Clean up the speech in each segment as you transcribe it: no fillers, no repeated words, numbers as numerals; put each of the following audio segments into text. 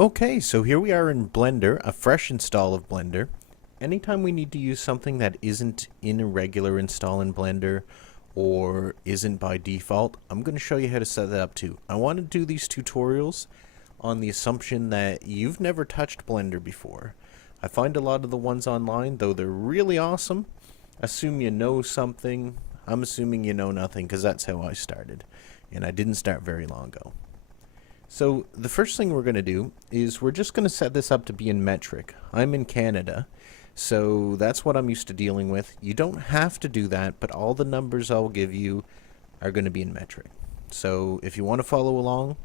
Okay, so here we are in Blender, a fresh install of Blender. Anytime we need to use something that isn't in a regular install in Blender or isn't by default, I'm going to show you how to set that up too. I want to do these tutorials on the assumption that you've never touched Blender before. I find a lot of the ones online, though they're really awesome, assume you know something. I'm assuming you know nothing because that's how I started, and I didn't start very long ago. So the first thing we're going to do is we're just going to set this up to be in metric. I'm in Canada, so that's what I'm used to dealing with. You don't have to do that, but all the numbers I'll give you are going to be in metric. So if you want to follow along,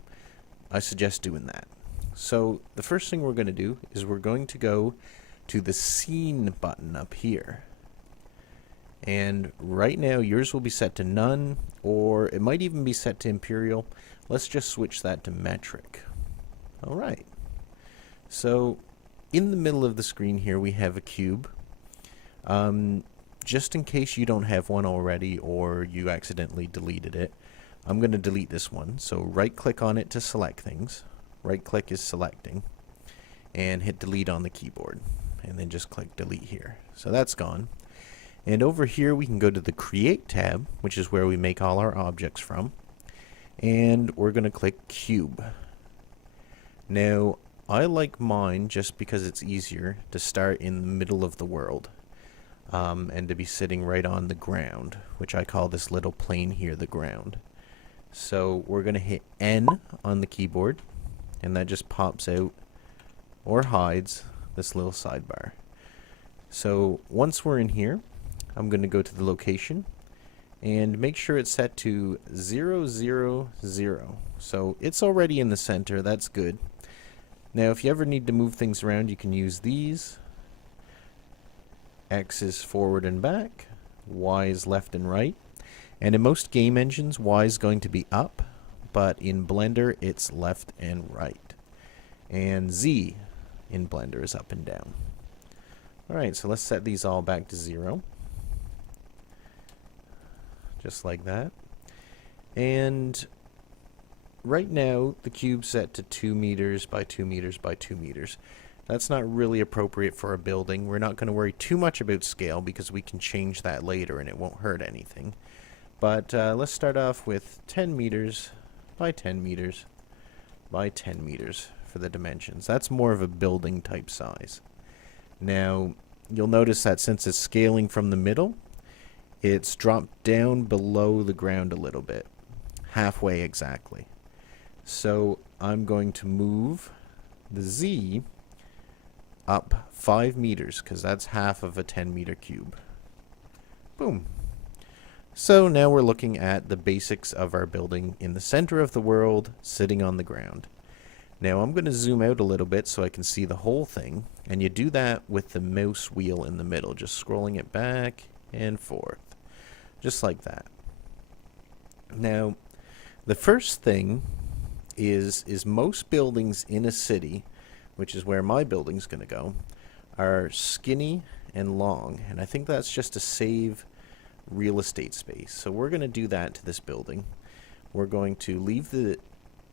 I suggest doing that. So the first thing we're going to do is we're going to go to the scene button up here. And right now yours will be set to none, or it might even be set to imperial. Let's just switch that to metric. Alright, so in the middle of the screen here we have a cube. Just in case you don't have one already or you accidentally deleted it, I'm going to delete this one. So right click on it to select things. Right click is selecting, and hit delete on the keyboard, and then just click delete here. So that's gone. And over here we can go to the create tab, which is where we make all our objects from. And we're going to click cube. Now, I like mine just because it's easier to start in the middle of the world and to be sitting right on the ground, which I call this little plane here the ground. So we're going to hit N on the keyboard, and that just pops out or hides this little sidebar. So once we're in here, I'm going to go to the location and make sure it's set to 0, 0, 0. So it's already in the center, that's good. Now if you ever need to move things around, you can use these. X is forward and back, Y is left and right. And in most game engines, Y is going to be up, but in Blender it's left and right. And Z in Blender is up and down. Alright, so let's set these all back to 0. Just like that. And right now the cube's set to 2 meters by 2 meters by 2 meters. That's not really appropriate for a building. We're not going to worry too much about scale because we can change that later and it won't hurt anything. But let's start off with 10 meters by 10 meters by 10 meters for the dimensions. That's more of a building type size. Now you'll notice that since it's scaling from the middle, it's dropped down below the ground a little bit, halfway exactly. So I'm going to move the Z up 5 meters because that's half of a 10 meter cube. Boom. So now we're looking at the basics of our building in the center of the world, sitting on the ground. Now I'm going to zoom out a little bit so I can see the whole thing, and you do that with the mouse wheel in the middle, just scrolling it back and forth. Just like that. Now, the first thing is most buildings in a city, which is where my building's going to go, are skinny and long. And I think that's just to save real estate space. So we're going to do that to this building. We're going to leave the...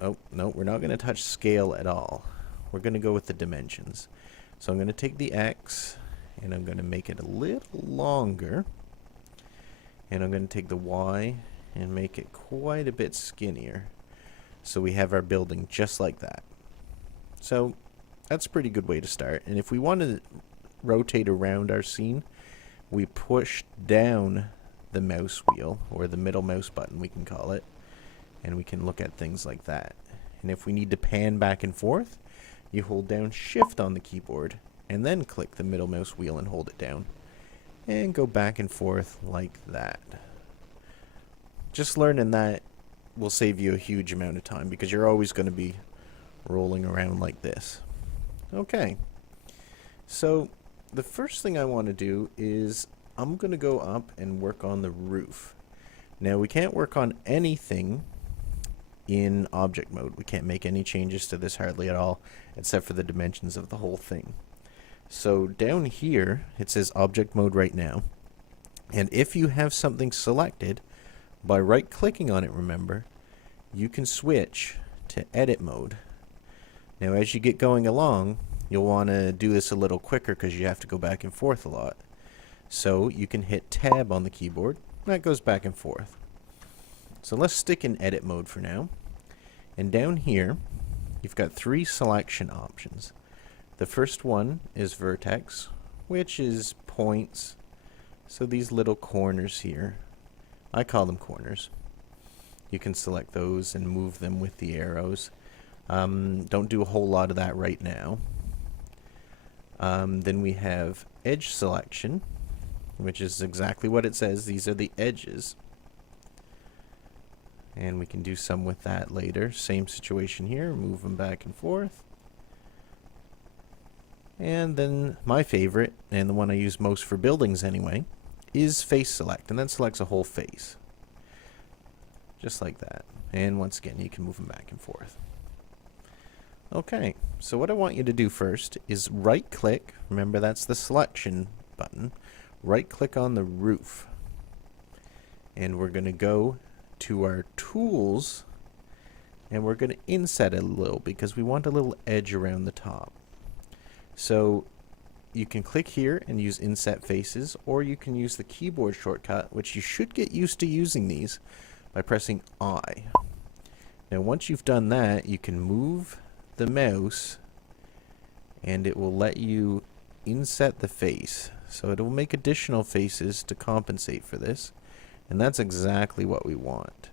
Oh, no, we're not going to touch scale at all. We're going to go with the dimensions. So I'm going to take the X, and I'm going to make it a little longer. And I'm going to take the Y and make it quite a bit skinnier. So we have our building just like that. So that's a pretty good way to start. And if we want to rotate around our scene, we push down the mouse wheel, or the middle mouse button we can call it. And we can look at things like that. And if we need to pan back and forth, you hold down Shift on the keyboard and then click the middle mouse wheel and hold it down. And go back and forth like that. Just learning that will save you a huge amount of time because you're always going to be rolling around like this. Okay. So the first thing I want to do is I'm going to go up and work on the roof. Now we can't work on anything in object mode. We can't make any changes to this hardly at all except for the dimensions of the whole thing. So down here, it says object mode right now. And if you have something selected, by right clicking on it, remember, you can switch to edit mode. Now as you get going along, you'll want to do this a little quicker because you have to go back and forth a lot. So you can hit tab on the keyboard, and that goes back and forth. So let's stick in edit mode for now. And down here, you've got 3 selection options. The first one is vertex, which is points. So these little corners here, I call them corners. You can select those and move them with the arrows. Don't do a whole lot of that right now. Then we have edge selection, which is exactly what it says. These are the edges. And we can do some with that later. Same situation here, move them back and forth. And then my favorite, and the one I use most for buildings anyway, is face select, and that selects a whole face. Just like that. And once again, you can move them back and forth. Okay, so what I want you to do first is right click, remember that's the selection button, right click on the roof. And we're going to go to our tools, and we're going to inset it a little because we want a little edge around the top. So you can click here and use inset faces, or you can use the keyboard shortcut, which you should get used to using these by pressing I. Now once you've done that, you can move the mouse and it will let you inset the face. So it will make additional faces to compensate for this, and that's exactly what we want.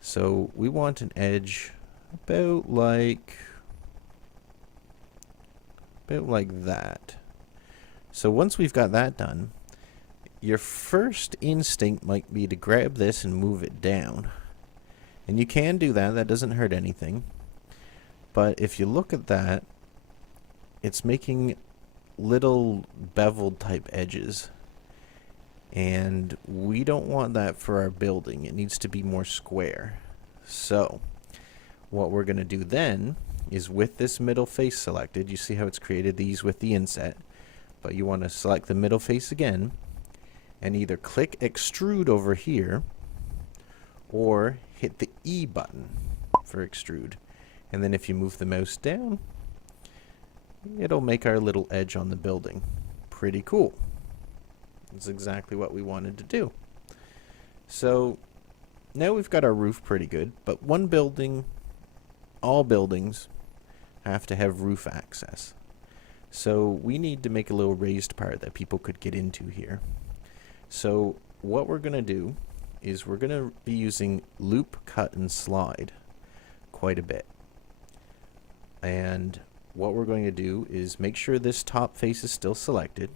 So we want an edge about like that. So once we've got that done, your first instinct might be to grab this and move it down. And you can do that, that doesn't hurt anything. But if you look at that, it's making little beveled type edges. And we don't want that for our building. It needs to be more square. So what we're going to do then is, with this middle face selected, you see how it's created these with the inset, but you want to select the middle face again and either click extrude over here or hit the E button for extrude. And then if you move the mouse down, it'll make our little edge on the building. Pretty cool. That's exactly what we wanted to do. So now we've got our roof pretty good, but one building, all buildings have to have roof access. So we need to make a little raised part that people could get into here. So what we're going to do is we're going to be using loop, cut, and slide quite a bit. And what we're going to do is make sure this top face is still selected,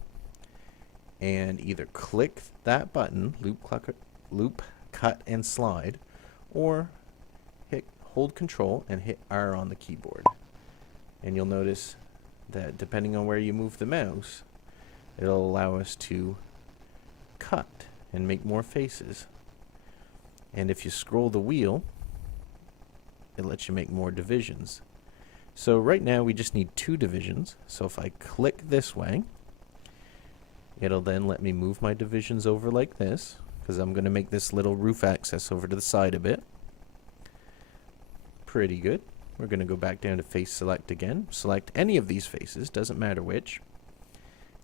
and either click that button, loop, cut, and slide, or hold Control and hit R on the keyboard. And you'll notice that depending on where you move the mouse, it'll allow us to cut and make more faces. And if you scroll the wheel, it lets you make more divisions. So right now we just need 2 divisions. So if I click this way, it'll then let me move my divisions over like this, because I'm going to make this little roof access over to the side a bit. Pretty good. We're going to go back down to face select again. Select any of these faces, doesn't matter which,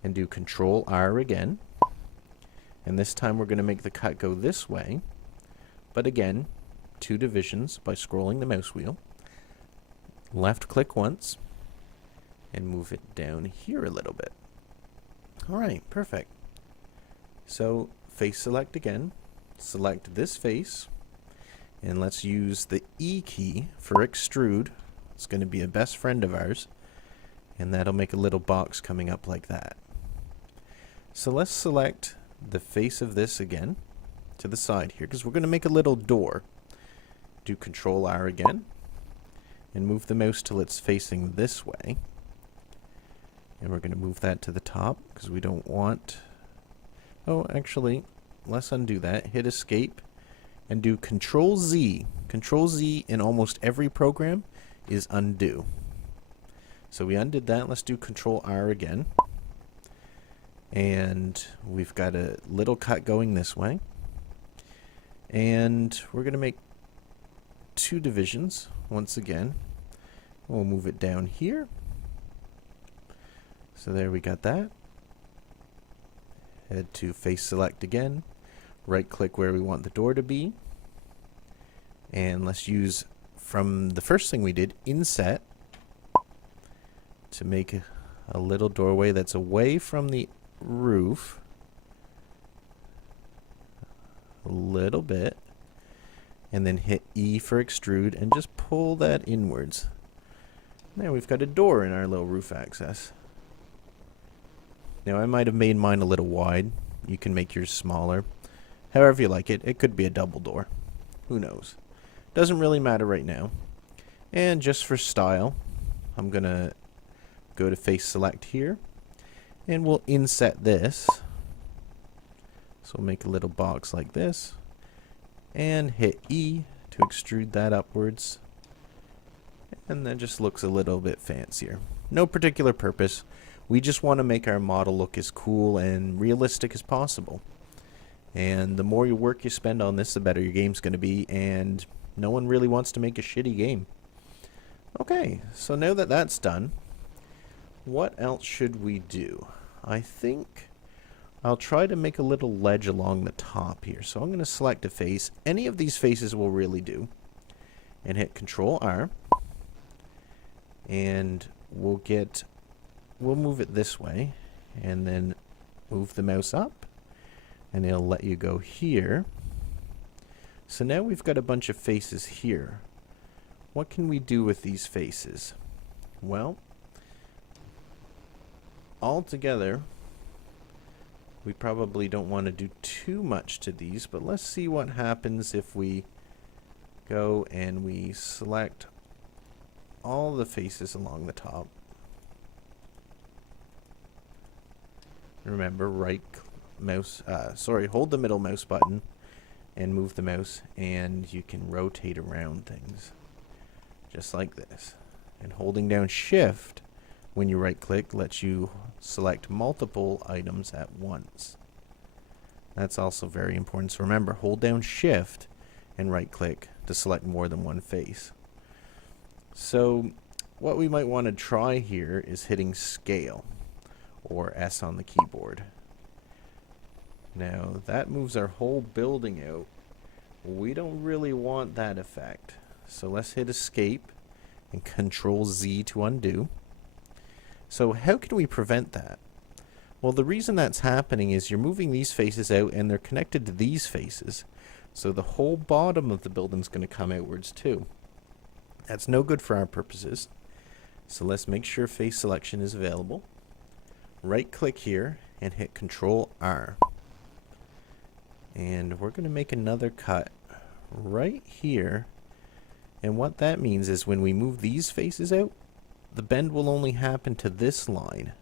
and do Control R again. And this time we're going to make the cut go this way, but again, 2 divisions by scrolling the mouse wheel. Left click once and move it down here a little bit. Alright, perfect. So face select again, select this face, and let's use the E key for extrude. It's going to be a best friend of ours, and that'll make a little box coming up like that. So let's select the face of this again to the side here, because we're going to make a little door. Do Control R again and move the mouse till it's facing this way, and we're going to move that to the top because we don't want, oh actually let's undo that, hit escape and do Control Z. Control Z in almost every program is undo. So we undid that. Let's do Control R again. And we've got a little cut going this way. And we're going to make 2 divisions once again. We'll move it down here. So there we got that. Head to face select again. Right click where we want the door to be. And let's use, from the first thing we did, inset, to make a little doorway that's away from the roof. A little bit. And then hit E for extrude and just pull that inwards. Now we've got a door in our little roof access. Now I might have made mine a little wide. You can make yours smaller. However you like it. It could be a double door. Who knows? Doesn't really matter right now. And just for style, I'm going to go to face select here. And we'll inset this. So we'll make a little box like this. And hit E to extrude that upwards. And that just looks a little bit fancier. No particular purpose. We just want to make our model look as cool and realistic as possible. And the more work you spend on this, the better your game's going to be. And no one really wants to make a shitty game. Okay, so now that that's done, what else should we do? I think I'll try to make a little ledge along the top here. So I'm going to select a face. Any of these faces will really do. And hit Control R. And we'll move it this way. And then move the mouse up. And it'll let you go here. So now we've got a bunch of faces here. What can we do with these faces? Well, altogether, we probably don't want to do too much to these, but let's see what happens if we go and we select all the faces along the top. Remember, hold the middle mouse button and move the mouse, and you can rotate around things just like this. And holding down Shift when you right click lets you select multiple items at once. That's also very important. So remember, hold down Shift and right click to select more than one face. So what we might want to try here is hitting Scale, or S on the keyboard. Now that moves our whole building out. We don't really want that effect. So let's hit Escape and Control Z to undo. So how can we prevent that? Well, the reason that's happening is you're moving these faces out and they're connected to these faces. So the whole bottom of the building's going to come outwards too. That's no good for our purposes. So let's make sure face selection is available. Right click here and hit Control R. And we're going to make another cut right here. And what that means is when we move these faces out, the bend will only happen to this line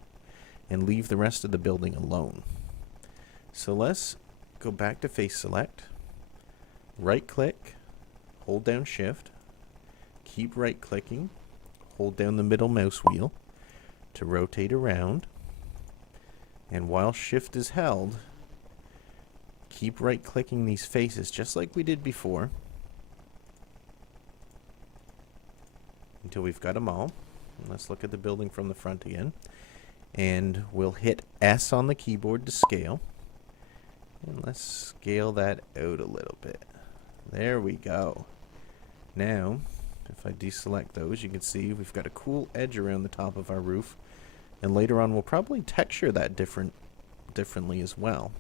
and leave the rest of the building alone. So let's go back to face select, right click, hold down Shift, keep right clicking, hold down the middle mouse wheel to rotate around, and while Shift is held, keep right clicking these faces just like we did before until we've got them all. Let's look at the building from the front again. And we'll hit S on the keyboard to scale. And let's scale that out a little bit. There we go. Now, if I deselect those, you can see we've got a cool edge around the top of our roof. And later on, we'll probably texture that differently as well.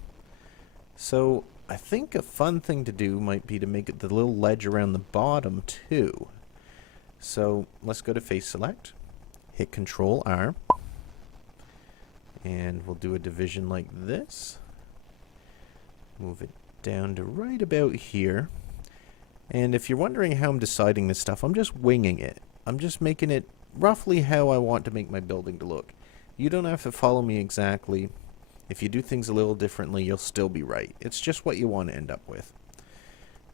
So I think a fun thing to do might be to make it the little ledge around the bottom too. So let's go to face select, hit Control R, and we'll do a division like this. Move it down to right about here. And if you're wondering how I'm deciding this stuff, I'm just winging it. I'm just making it roughly how I want to make my building to look. You don't have to follow me exactly. If you do things a little differently, you'll still be right. It's just what you want to end up with.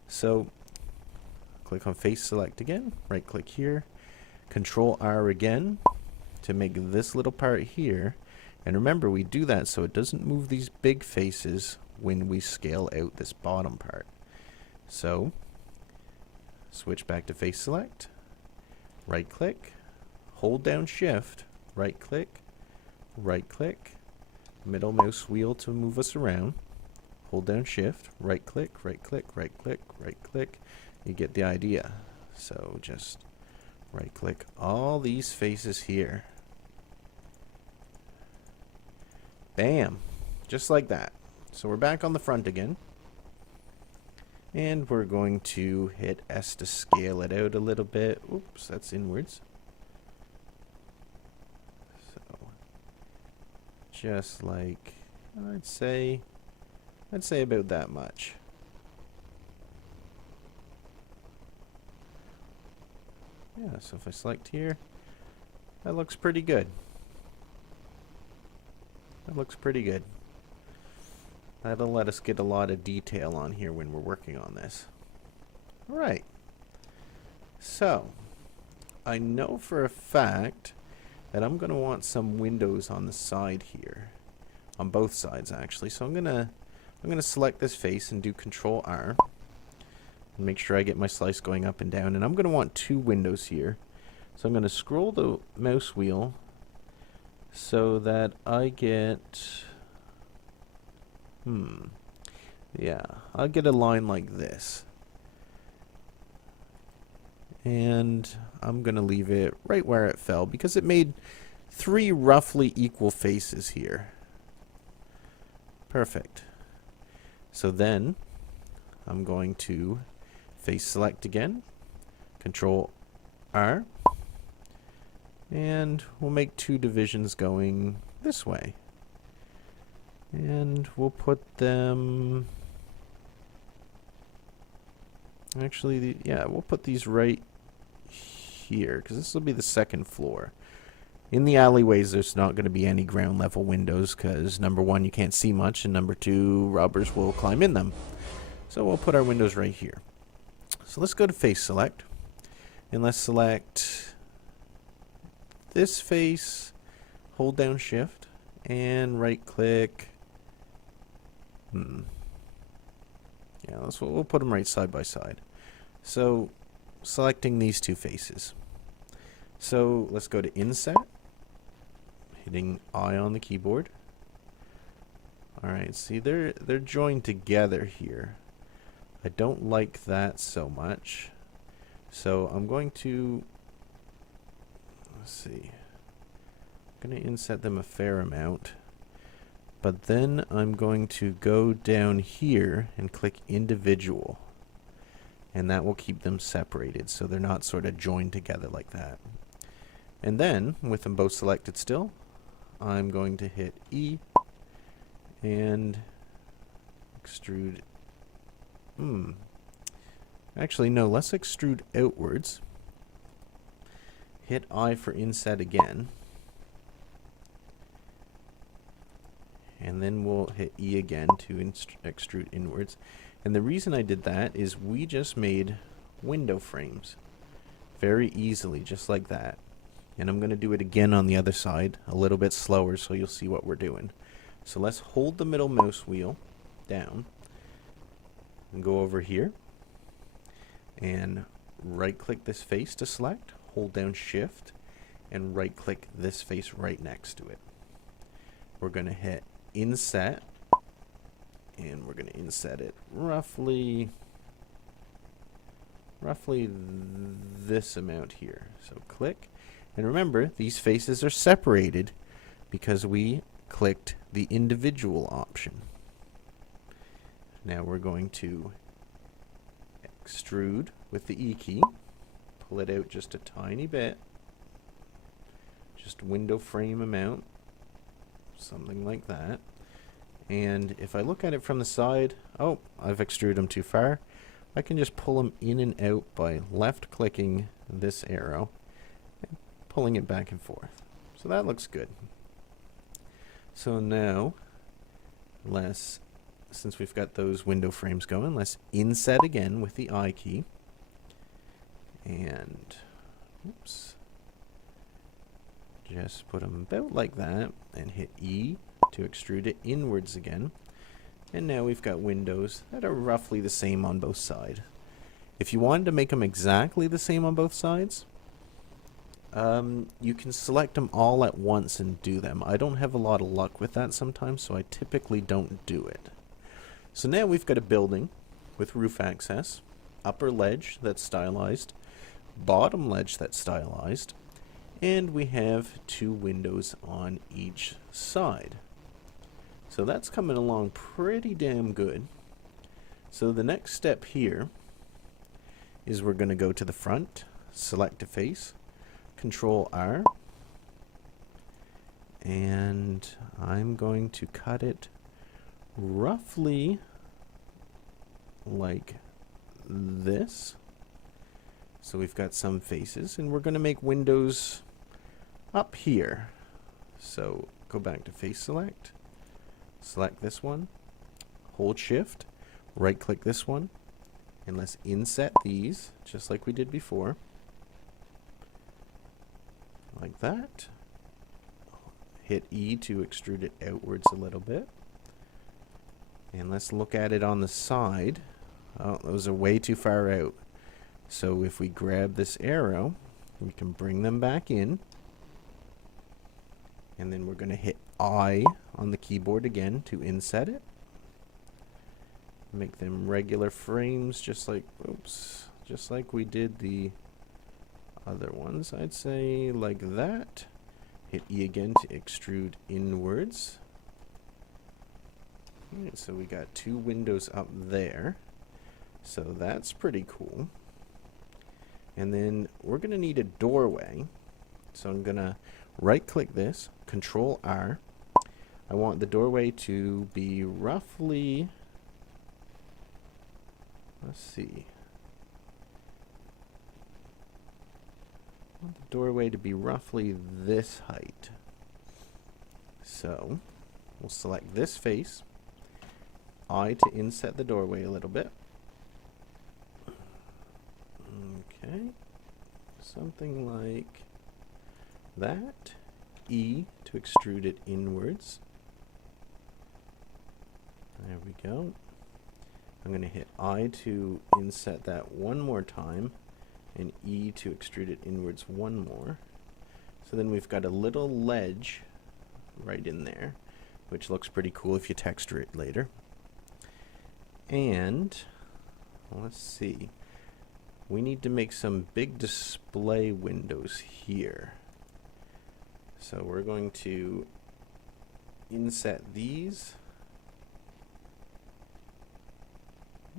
So click on face select again, right click here, Control R again to make this little part here. And remember, we do that so it doesn't move these big faces when we scale out this bottom part. So switch back to face select, right click, hold down shift, right click, middle mouse wheel to move us around, hold down shift, right click, right click, right click, right click. You get the idea. So just right click all these faces here. Bam, just like that. So we're back on the front again. And we're going to hit S to scale it out a little bit. Oops, that's inwards. So just like, I'd say about that much. Yeah, so if I select here, that looks pretty good. That looks pretty good. That'll let us get a lot of detail on here when we're working on this. Alright. So, I know for a fact that I'm going to want some windows on the side here. On both sides, actually. So I'm gonna select this face and do Control R. And make sure I get my slice going up and down. And I'm going to want 2 windows here. So I'm going to scroll the mouse wheel so that I get... yeah, I'll get a line like this. And I'm going to leave it right where it fell because it made 3 roughly equal faces here. Perfect. So then I'm going to face select again, Control R, and we'll make 2 divisions going this way. And we'll put them... Actually, yeah, we'll put these right here, because this will be the 2nd floor. In the alleyways, there's not going to be any ground level windows, because number 1, you can't see much, and number 2, robbers will climb in them. So we'll put our windows right here. So let's go to face select, and let's select this face, hold down shift, and right click. Yeah, we'll put them right side by side. So, selecting these 2 faces. So, let's go to Inset, hitting I on the keyboard. Alright, see, they're joined together here. I don't like that so much. So, I'm going to, let's see, I'm going to inset them a fair amount. But then I'm going to go down here and click individual. And that will keep them separated so they're not sort of joined together like that. And then, with them both selected still, I'm going to hit E and extrude. Actually, no, let's extrude outwards. Hit I for inset again. And then we'll hit E again to extrude inwards. And the reason I did that is we just made window frames very easily, just like that. And I'm going to do it again on the other side, a little bit slower so you'll see what we're doing. So let's hold the middle mouse wheel down and go over here and right click this face to select, hold down shift, and right click this face right next to it. We're going to hit inset, and we're going to inset it roughly this amount here. So click, and remember these faces are separated because we clicked the individual option. Now we're going to extrude with the E key, pull it out just a tiny bit, just window frame amount, something like that. And if I look at it from the side, oh, I've extruded them too far. I can just pull them in and out by left clicking this arrow and pulling it back and forth. So that looks good. So now, since we've got those window frames going, let's inset again with the I key. And, oops. Just put them about like that and hit E to extrude it inwards again. And now we've got windows that are roughly the same on both sides. If you wanted to make them exactly the same on both sides, You can select them all at once and do them. I don't have a lot of luck with that sometimes, so I typically don't do it. So now we've got a building with roof access, upper ledge that's stylized, bottom ledge that's stylized, and we have 2 windows on each side. So that's coming along pretty damn good. So the next step here is we're going to go to the front, select a face, Control R, and I'm going to cut it roughly like this. So we've got some faces, and we're going to make windows up here. So go back to face select, select this one, hold shift, right click this one, and let's inset these just like we did before. Like that. Hit E to extrude it outwards a little bit. And let's look at it on the side. Oh, those are way too far out. So if we grab this arrow, we can bring them back in. And then we're going to hit I on the keyboard again to inset it. Make them regular frames just like, oops, just like we did the other ones. I'd say like that. Hit E again to extrude inwards. Alright, so we got 2 windows up there. So that's pretty cool. And then we're going to need a doorway. So I'm going to right click this, Control R. I want the doorway to be roughly, let's see. I want the doorway to be roughly this height. So we'll select this face, I to inset the doorway a little bit. Okay, something like that. E to extrude it inwards. There we go. I'm going to hit I to inset that one more time, and E to extrude it inwards one more. So then we've got a little ledge right in there, which looks pretty cool if you texture it later. And let's see. We need to make some big display windows here. So we're going to inset these.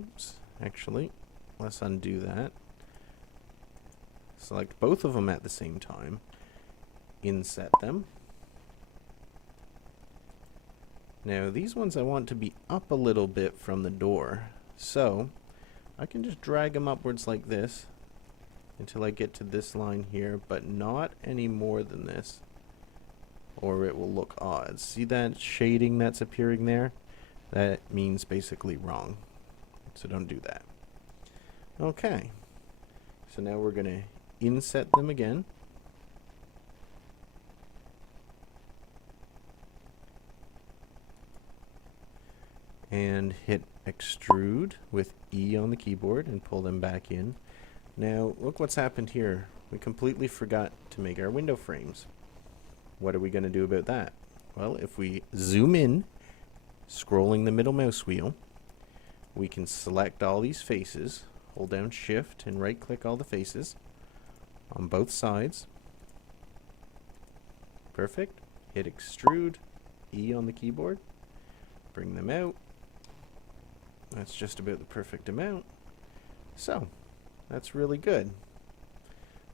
Oops, actually, let's undo that. Select both of them at the same time. Inset them. Now these ones I want to be up a little bit from the door. So I can just drag them upwards like this until I get to this line here, but not any more than this, or it will look odd. See that shading that's appearing there? That means basically wrong. So don't do that. Okay. So now we're going to inset them again. And hit extrude with E on the keyboard and pull them back in. Now look what's happened here. We completely forgot to make our window frames. What are we going to do about that? Well, if we zoom in, scrolling the middle mouse wheel, we can select all these faces, hold down shift and right click all the faces on both sides. Perfect. Hit extrude, E on the keyboard, bring them out. That's just about the perfect amount. So that's really good.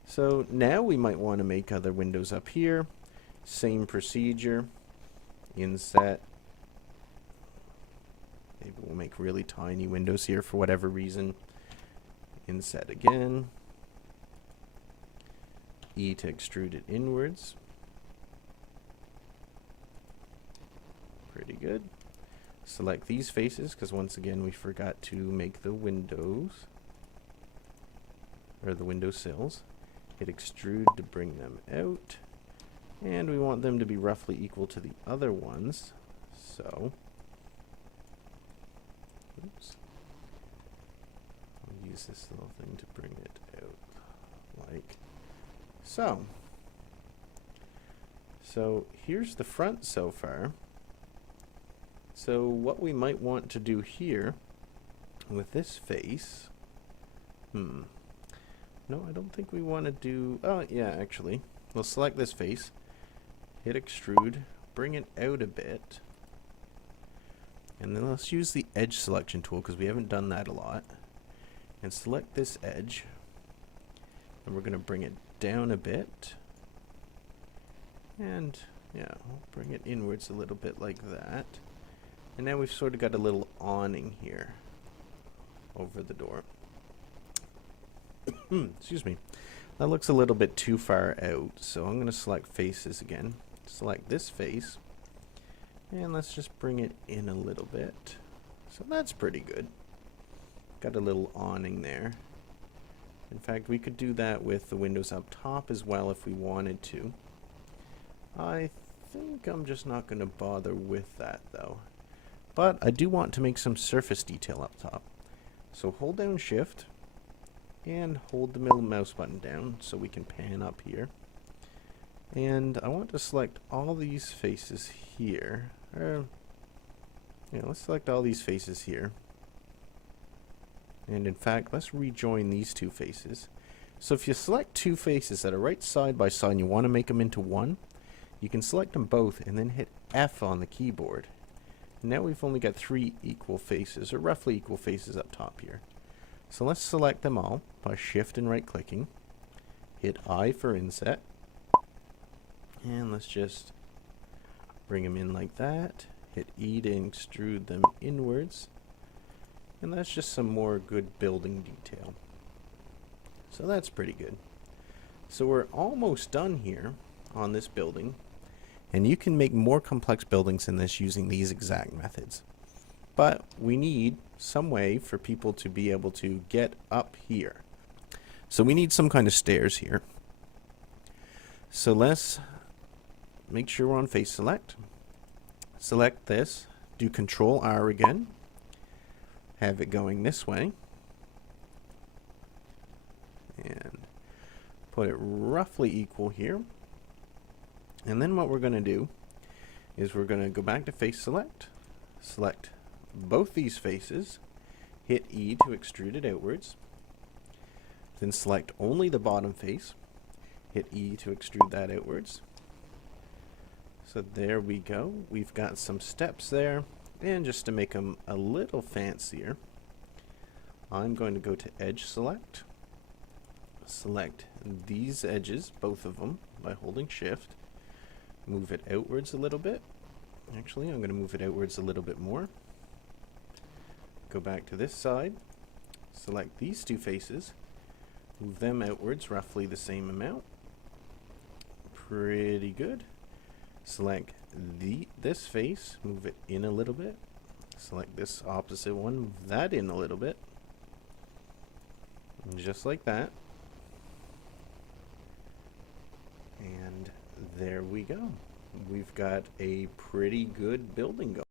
So now we might want to make other windows up here. Same procedure. Inset. Maybe we'll make really tiny windows here for whatever reason. Inset again. E to extrude it inwards. Pretty good. Select these faces, because once again we forgot to make the windows, or the window sills. Hit extrude to bring them out. And we want them to be roughly equal to the other ones. So, oops. I'll use this little thing to bring it out, like so. So here's the front so far. So what we might want to do here with this face, no, I don't think we want to do, oh yeah, actually, we'll select this face, hit extrude, bring it out a bit, and then let's use the edge selection tool because we haven't done that a lot, and select this edge, and we're going to bring it down a bit, and yeah, we'll bring it inwards a little bit like that. And now we've sort of got a little awning here over the door. Excuse me. That looks a little bit too far out, so I'm going to select faces again. Select this face, and let's just bring it in a little bit. So that's pretty good. Got a little awning there. In fact, we could do that with the windows up top as well if we wanted to. I think I'm just not going to bother with that though. But I do want to make some surface detail up top. So hold down Shift and hold the middle mouse button down so we can pan up here. And I want to select all these faces here. Yeah, let's select all these faces here. And in fact, let's rejoin these two faces. So if you select two faces that are right side by side and you want to make them into one, you can select them both and then hit F on the keyboard. Now we've only got 3 equal faces, or roughly equal faces up top here. So let's select them all by Shift and right clicking. Hit I for inset. And let's just bring them in like that. Hit E to extrude them inwards. And that's just some more good building detail. So that's pretty good. So we're almost done here on this building. And you can make more complex buildings than this using these exact methods. But we need some way for people to be able to get up here. So we need some kind of stairs here. So let's make sure we're on face select. Select this. Do Control R again. Have it going this way. And put it roughly equal here. And then what we're going to do is we're going to go back to face select, select both these faces, hit E to extrude it outwards, then select only the bottom face, hit E to extrude that outwards. So there we go. We've got some steps there, and just to make them a little fancier, I'm going to go to edge select, select these edges, both of them, by holding Shift. Move it outwards a little bit. Actually, I'm going to move it outwards a little bit more. Go back to this side. Select these two faces. Move them outwards roughly the same amount. Pretty good. Select this face. Move it in a little bit. Select this opposite one. Move that in a little bit. And just like that. And there we go. We've got a pretty good building going.